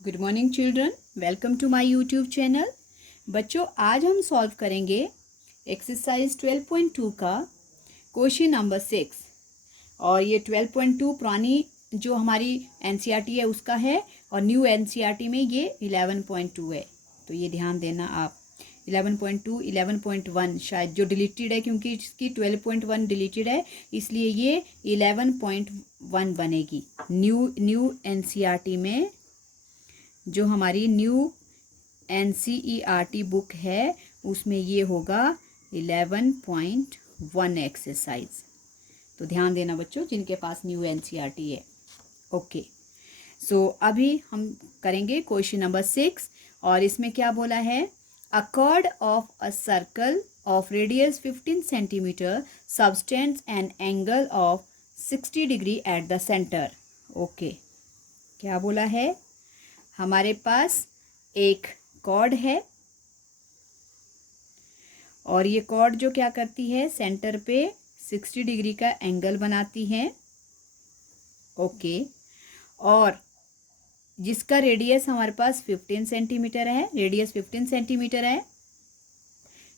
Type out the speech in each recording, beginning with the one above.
Good morning children, welcome to my YouTube channel. बच्चों, आज हम सॉल्व करेंगे एक्सरसाइज 12.2 का क्वेश्चन नंबर 6। और ये 12.2 पुरानी जो हमारी एनसीईआरटी है उसका है और न्यू एनसीईआरटी में ये 11.2 है। तो ये ध्यान देना आप। 11.2 11.1 शायद जो डिलीटेड है, क्योंकि इसकी 12.1 डिलीटेड है, इसलिए ये 11.1 बनेगी। न्यू एनसीईआरटी में जो हमारी न्यू एनसीईआरटी बुक है उसमें ये होगा 11.1 एक्सरसाइज। तो ध्यान देना बच्चों, जिनके पास न्यू एनसीईआरटी है। ओके, सो अभी हम करेंगे क्वेश्चन नंबर 6। और इसमें क्या बोला है? अ chord of a circle of radius 15 centimetre subtends an angle of 60 degree at the centre. Okay, क्या बोला है? हमारे पास एक कॉर्ड है और ये कॉर्ड जो क्या करती है, सेंटर पे 60 डिग्री का एंगल बनाती है। ओके, और जिसका रेडियस हमारे पास 15 सेंटीमीटर है। रेडियस 15 सेंटीमीटर है।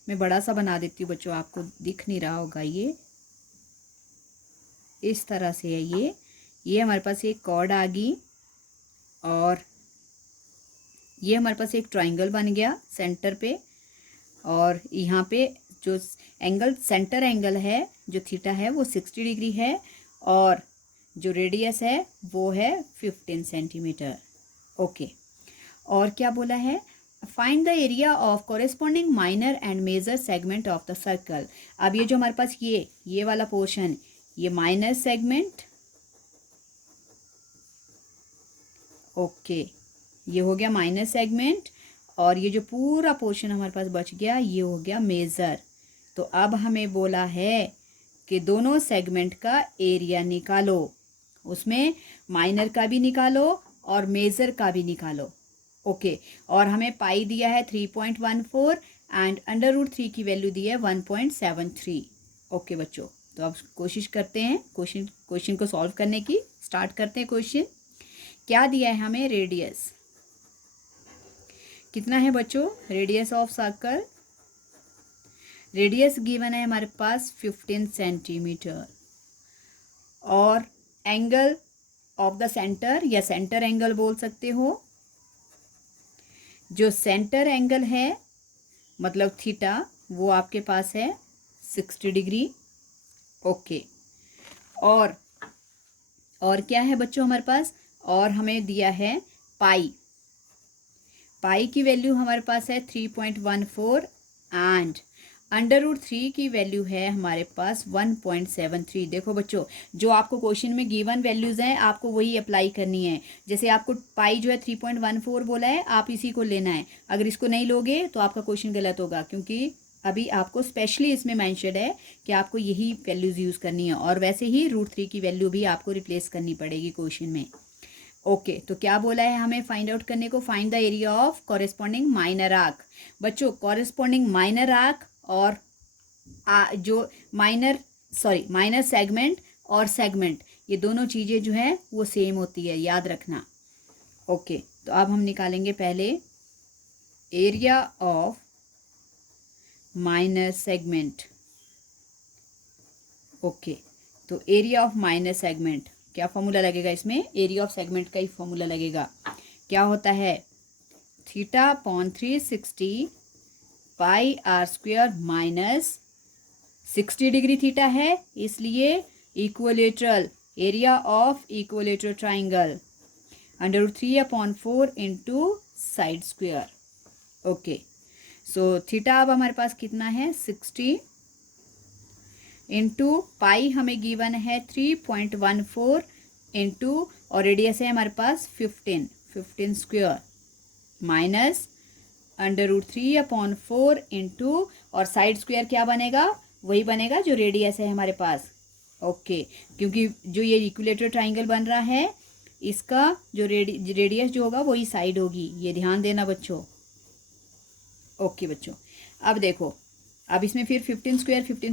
मैं बड़ा सा बना देती हूँ बच्चों, आपको दिख नहीं रहा होगा। ये इस तरह से है। ये हमारे पास एक कॉर्ड आ गई और ये हमारे पास एक ट्रायंगल बन गया सेंटर पे। और यहाँ पे जो एंगल, सेंटर एंगल है जो थीटा है वो 60 डिग्री है और जो रेडियस है वो है 15 सेंटीमीटर। ओके, और क्या बोला है? Find the area of corresponding minor and major segment of the circle. अब ये जो हमारे पास ये वाला पोर्शन, ये माइनर सेगमेंट। ओके, ये हो गया माइनर सेगमेंट और ये जो पूरा पोर्शन हमारे पास बच गया ये हो गया मेजर। तो अब हमें बोला है कि दोनों सेगमेंट का एरिया निकालो। उसमें माइनर का भी निकालो और मेजर का भी निकालो। ओके, और हमें पाई दिया है 3.14 एंड अंडर रूट 3 की वैल्यू दी है 1.73। ओके बच्चों, तो अब कोशिश करते हैं क्वेश्चन को सॉल्व करने की। स्टार्ट करते हैं क्वेश्चन। क्या दिया है हमें? रेडियस कितना है बच्चों? Radius of circle, radius given है हमारे पास 15 सेंटीमीटर। और एंगल ऑफ द सेंटर या सेंटर एंगल बोल सकते हो। जो सेंटर एंगल है मतलब थीटा, वो आपके पास है 60 डिग्री। ओके, और क्या है बच्चों हमारे पास? और हमें दिया है पाई की वैल्यू हमारे पास है 3.14 एंड अंडर रूट 3 की वैल्यू है हमारे पास 1.73। देखो बच्चों, जो आपको क्वेश्चन में गिवन वैल्यूज हैं आपको वही अप्लाई करनी है। जैसे आपको पाई जो है 3.14 बोला है, आप इसी को लेना है। अगर इसको नहीं लोगे तो आपका क्वेश्चन गलत होगा, क्योंकि अभी आपको स्पेशली इसमें मैंशनड है कि आपको यही वैल्यूज यूज़ करनी है। और वैसे ही रूट 3 की वैल्यू भी आपको रिप्लेस करनी पड़ेगी क्वेश्चन में। ओके, तो क्या बोला है हमें फाइंड आउट करने को? Find the area of corresponding minor arc. बच्चों, कॉरेस्पॉन्डिंग माइनर आर्क और जो माइनर सेगमेंट और सेगमेंट, ये दोनों चीज़ें जो है वो सेम होती है, याद रखना। ओके, तो अब हम निकालेंगे पहले area of minor segment. Okay, तो एरिया ऑफ माइनर सेगमेंट क्या फॉर्मूला लगेगा इसमें? एरिया ऑफ सेगमेंट का ही फॉर्मूला लगेगा। क्या होता है? Theta upon 360 pi r square minus 60 degree theta है, इसलिए equilateral area of equilateral triangle under root 3/4 into side square. Okay, so theta अब हमारे पास कितना है? 60 इंटू पाई हमें गिवन है 3.14 इंटू, और रेडियस है हमारे पास 15 square minus under root 3/4 into, और साइड स्क्वायर क्या बनेगा? वही बनेगा जो रेडियस है हमारे पास। ओके, क्योंकि जो ये इक्विलेटरल ट्राइंगल बन रहा है इसका जो रेडियस जो होगा वही साइड होगी। ये ध्यान देना बच्चों। ओके बच्चों, अब देखो, अब इसमें फिर 15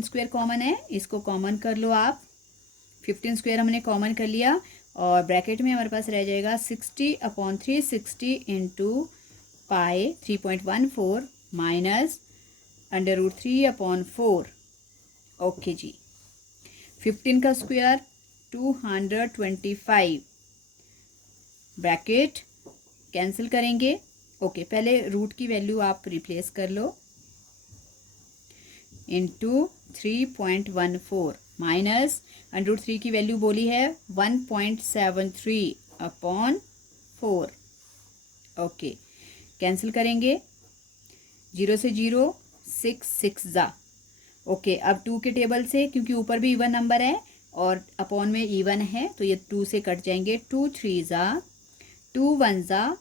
स्क्वायर कॉमन है, इसको कॉमन कर लो आप। 15 स्क्वायर हमने कॉमन कर लिया और ब्रैकेट में हमारे पास रह जाएगा 60/3 60 इंटू पाई 3.14 माइनस √3/4। ओके जी। 15 का स्क्वायर 225, ब्रैकेट कैंसिल करेंगे। ओके पहले रूट की वैल्यू आप रिप्लेस कर लो, इंटू 3.14 माइनस √3 की वैल्यू बोली है 1.73/4। ओके कैंसिल करेंगे, 0 से 0 6 ज़ा। ओके अब 2 के टेबल से, क्योंकि ऊपर भी इवन नंबर है और अपॉन में इवन है तो ये 2 से कट जाएंगे। 2 3 ज़ा, 2 1 ज़ा,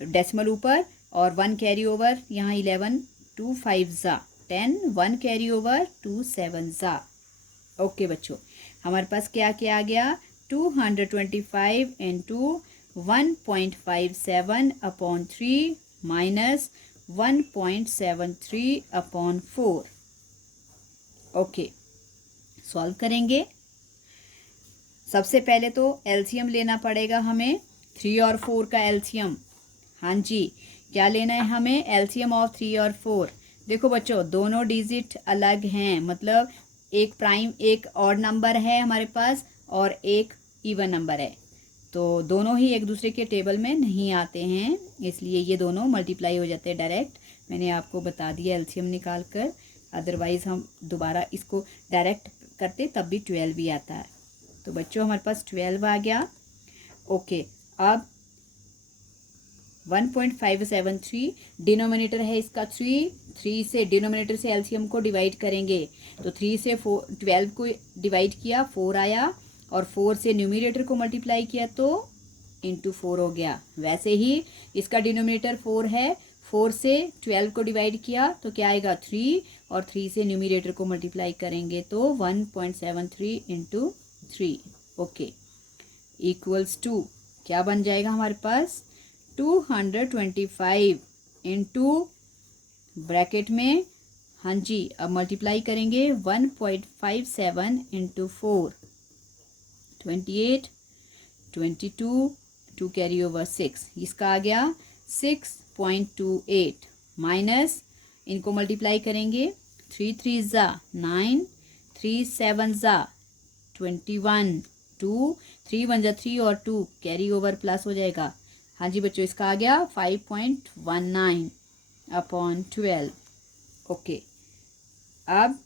डेसिमल ऊपर और 1 कैरी ओवर, यहाँ 11, 2 5 ज़ा 10, 1 कैरी ओवर 2 7 ज़ा। ओके बच्चों हमारे पास क्या क्या आ गया, 225 इंटू 1.57/3 माइनस 1.73/4। ओके सॉल्व करेंगे। सबसे पहले तो एलसीएम लेना पड़ेगा हमें, 3 और 4 का एलसीएम। हाँ जी क्या लेना है हमें, एलसीएम ऑफ 3 और 4। देखो बच्चों दोनों डिजिट अलग हैं, मतलब एक प्राइम एक ऑड नंबर है हमारे पास और एक इवन नंबर है, तो दोनों ही एक दूसरे के टेबल में नहीं आते हैं, इसलिए ये दोनों मल्टीप्लाई हो जाते हैं डायरेक्ट। मैंने आपको बता दिया एलसीएम निकाल कर, अदरवाइज़ हम दोबारा इसको डायरेक्ट करते तब भी 12 ही आता है। तो बच्चों हमारे पास 12 आ गया। ओके अब 1.573 डिनोमिनेटर है इसका 3 से डिनोमिनेटर से एलसीएम को डिवाइड करेंगे, तो 3 से 12 को डिवाइड किया 4 आया, और 4 से न्यूमिनेटर को मल्टीप्लाई किया तो इंटू 4 हो गया। वैसे ही इसका डिनोमिनेटर 4 है, 4 से 12 को डिवाइड किया तो क्या आएगा 3, और 3 से न्यूमिनेटर को मल्टीप्लाई करेंगे तो 1.73 इंटू 3। ओके इक्वल्स टू क्या बन जाएगा हमारे पास, 225 इंटू ब्रैकेट में, हाँ जी अब मल्टीप्लाई करेंगे 1.57 इंटू 4, 28, 22, 2 कैरी ओवर 6, इसका आ गया 6.28 माइनस, इनको मल्टीप्लाई करेंगे 3 3 ज़ा 9, 3 7 ज़ा 21, 2 3 1 ज़ा 3 और 2 कैरी ओवर प्लस हो जाएगा। हाँ जी बच्चों इसका आ गया 5.19/12। ओके अब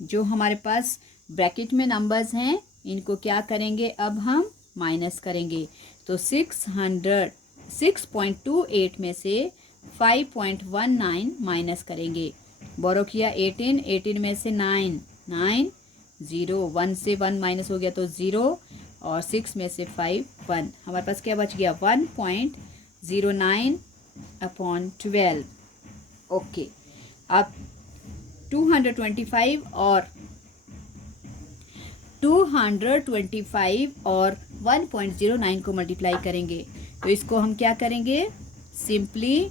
जो हमारे पास ब्रैकेट में नंबर्स हैं इनको क्या करेंगे, अब हम माइनस करेंगे, तो 6.28 में से 5.19 माइनस करेंगे। बोरो किया 18, 18 में से 9 9, 0 1 से 1 माइनस हो गया तो 0, और 6 में से 5 1, हमारे पास क्या बच गया 1.09/12। ओके अब 225 और 1.09 को मल्टीप्लाई करेंगे, तो इसको हम क्या करेंगे, सिंपली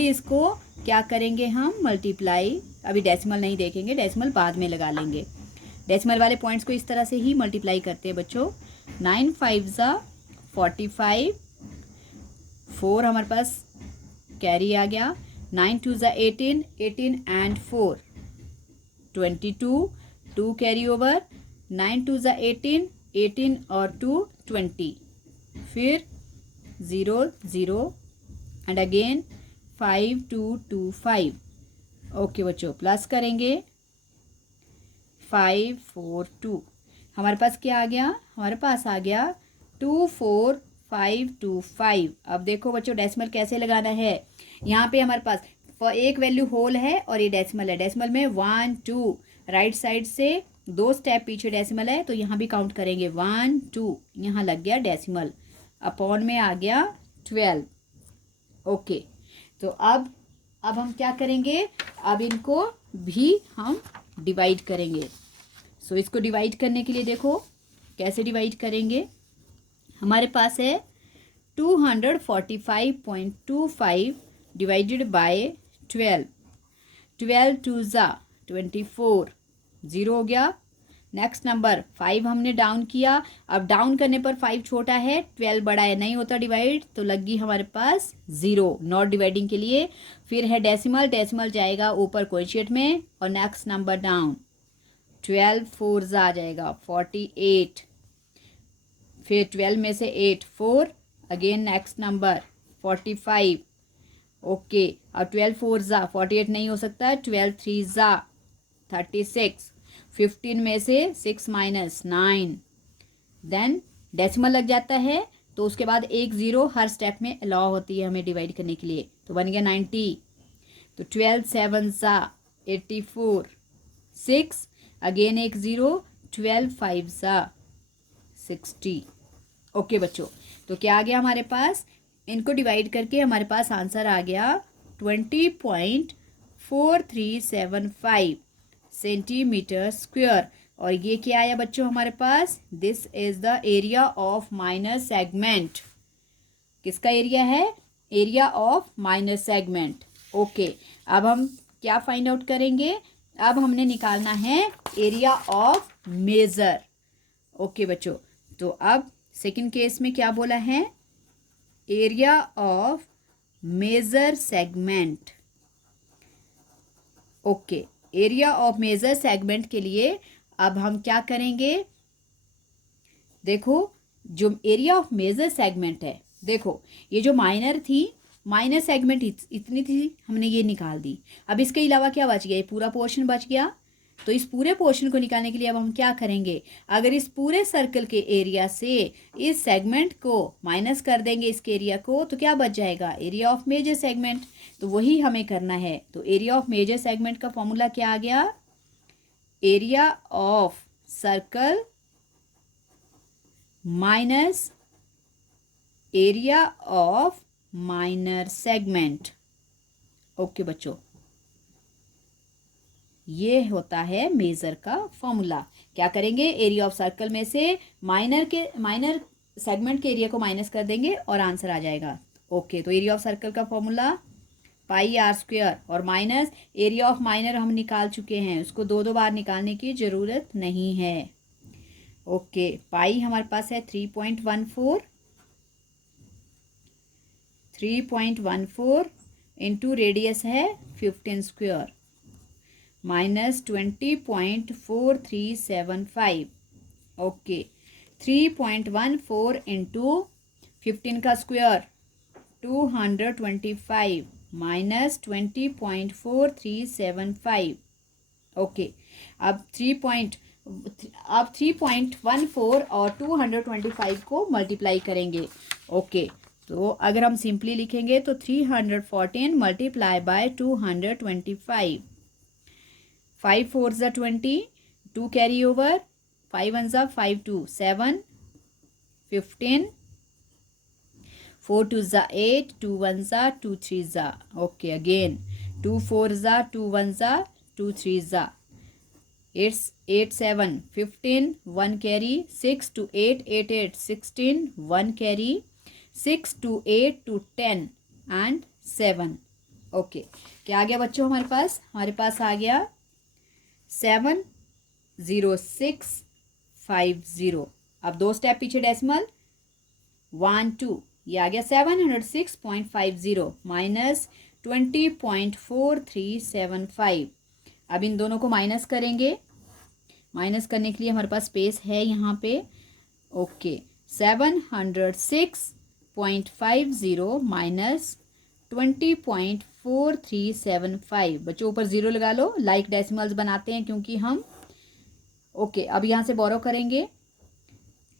इसको क्या करेंगे हम मल्टीप्लाई, अभी डेसिमल नहीं देखेंगे, डेसिमल बाद में लगा लेंगे। डेसिमल वाले पॉइंट्स को इस तरह से ही मल्टीप्लाई करते हैं बच्चों। 9 5 ज़ा 45, 4 हमारे पास कैरी आ गया, 9 2 ज़ा 18, 18 एंड 4 22, 2 कैरी ओवर, 9 2 ज़ा 18, 18 और 2 20, फिर 0 0 एंड अगेन 5 2 2 5। ओके बच्चों प्लस करेंगे 5 4 2, हमारे पास क्या आ गया, हमारे पास आ गया 24525। अब देखो बच्चों डेसिमल कैसे लगाना है, यहाँ पे हमारे पास एक वैल्यू होल है और ये डेसिमल है, डेसिमल में 1 2, राइट साइड से 2 स्टेप पीछे डेसिमल है तो यहाँ भी काउंट करेंगे 1 2, यहाँ लग गया डेसिमल, अपॉन में आ गया 12। ओके तो अब हम क्या करेंगे, अब इनको भी हम डिवाइड करेंगे। सो इसको डिवाइड करने के लिए देखो कैसे डिवाइड करेंगे, हमारे पास है 245.25 डिवाइडेड बाय 12, 12 2 ज़ा 24, 0 हो गया, नेक्स्ट नंबर 5 हमने डाउन किया। अब डाउन करने पर 5 छोटा है, 12 बड़ा है, नहीं होता डिवाइड, तो लगी हमारे पास 0 नॉट डिवाइडिंग के लिए। फिर है डेसिमल, डेसिमल जाएगा ऊपर कोएफिशिएंट में और नेक्स्ट नंबर डाउन। 12 4 आ जाएगा 48, फिर 12 में से 8 4, अगेन नेक्स्ट नंबर 45। ओके, अब 12 4 48 नहीं हो सकता, 12 3 36, 15 में से 6 माइनस 9, देन डेसिमल लग जाता है, तो उसके बाद एक 0 हर स्टेप में अलाउ होती है हमें डिवाइड करने के लिए, तो बन गया 90। तो 12 7 84, 6 अगेन एक 0, 12 5 60। ओके बच्चों, तो क्या आ गया हमारे पास, इनको डिवाइड करके हमारे पास आंसर आ गया 20.4375 सेंटीमीटर स्क्वायर। और ये क्या आया बच्चों हमारे पास, this is the area of minor segment. किसका एरिया है, area of minor segment. Okay, अब हम क्या फाइंड आउट करेंगे, अब हमने निकालना है एरिया ऑफ मेजर। ओके बच्चों, तो अब सेकंड केस में क्या बोला है, area of major segment. Okay, area of major segment के लिए अब हम क्या करेंगे, देखो जो एरिया ऑफ मेजर सेगमेंट है, देखो ये जो माइनर थी, माइनर सेगमेंट इतनी थी, हमने ये निकाल दी। अब इसके अलावा क्या बच गया, ये पूरा पोर्शन बच गया। तो इस पूरे पोर्शन को निकालने के लिए अब हम क्या करेंगे, अगर इस पूरे सर्कल के एरिया से इस सेगमेंट को माइनस कर देंगे, इसके एरिया को, तो क्या बच जाएगा, एरिया ऑफ मेजर सेगमेंट। तो वही हमें करना है। तो एरिया ऑफ मेजर सेगमेंट का फॉर्मूला क्या आ गया, area of circle minus area of minor segment. Okay बच्चों, ये होता है मेजर का फॉर्मूला। क्या करेंगे, एरिया ऑफ सर्कल में से माइनर सेगमेंट के एरिया को माइनस कर देंगे और आंसर आ जाएगा। ओके, तो एरिया ऑफ सर्कल का फॉर्मूला पाई आर स्क्वायर और माइनस एरिया ऑफ माइनर हम निकाल चुके हैं, उसको दो बार निकालने की ज़रूरत नहीं है। ओके, पाई हमारे पास है 3.14 इंटू रेडियस है 15 स्क्वायर माइनस 20.4375। ओके, 3.14 इंटू 15 का स्क्वायर 225 माइनस 20.4375। ओके, अब 3.14 और 225 को मल्टीप्लाई करेंगे। ओके, तो अगर हम सिंपली लिखेंगे तो 314 multiply by 225, 5 4 20, 2 carry over, 5 1 5 2 7, 15, 4 2 8, 2 1 2 3 okay, again 2 4 2 1 2 3 8 7 15, 1 carry, 6 2 8 8 8 16, 1 carry, 6 2 8 2 10 and 7। Okay, क्या आ गया बच्चों हमारे पास, आ गया 70650। अब दो स्टेप पीछे डेसिमल 1 2, ये आ गया 706.50 माइनस 20.4375। अब इन दोनों को माइनस करेंगे, माइनस करने के लिए हमारे पास स्पेस है यहाँ पे। Okay, 706.50 minus 20.4375। बच्चों ऊपर ज़ीरो लगा लो, लाइक डेसिमल्स बनाते हैं क्योंकि हम। ओके, अब यहाँ से बोरो करेंगे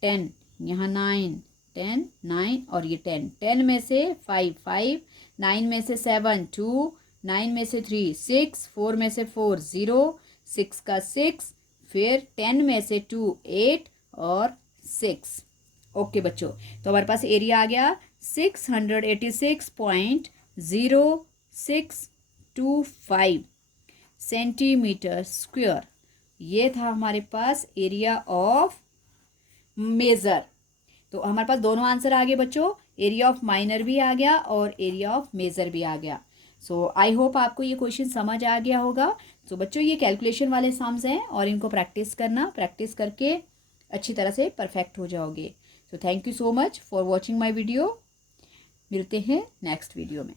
10, यहाँ 9 10 9 और ये 10, 10 में से 5 5, 9 में से 7 2, 9 में से 3 6, 4 में से 4 0, 6 का 6, फिर 10 में से 2 8 और 6। ओके बच्चों, तो हमारे पास एरिया आ गया 686.0625 सेंटीमीटर स्क्वायर। ये था हमारे पास एरिया ऑफ मेजर। तो हमारे पास दोनों आंसर आ गए बच्चों, एरिया ऑफ माइनर भी आ गया और एरिया ऑफ मेजर भी आ गया। सो आई होप आपको ये क्वेश्चन समझ आ गया होगा। सो बच्चों ये कैलकुलेशन वाले सम्स हैं और इनको प्रैक्टिस करना, प्रैक्टिस करके अच्छी तरह से परफेक्ट हो जाओगे। So thank you so much for watching my video. मिलते हैं नेक्स्ट वीडियो में।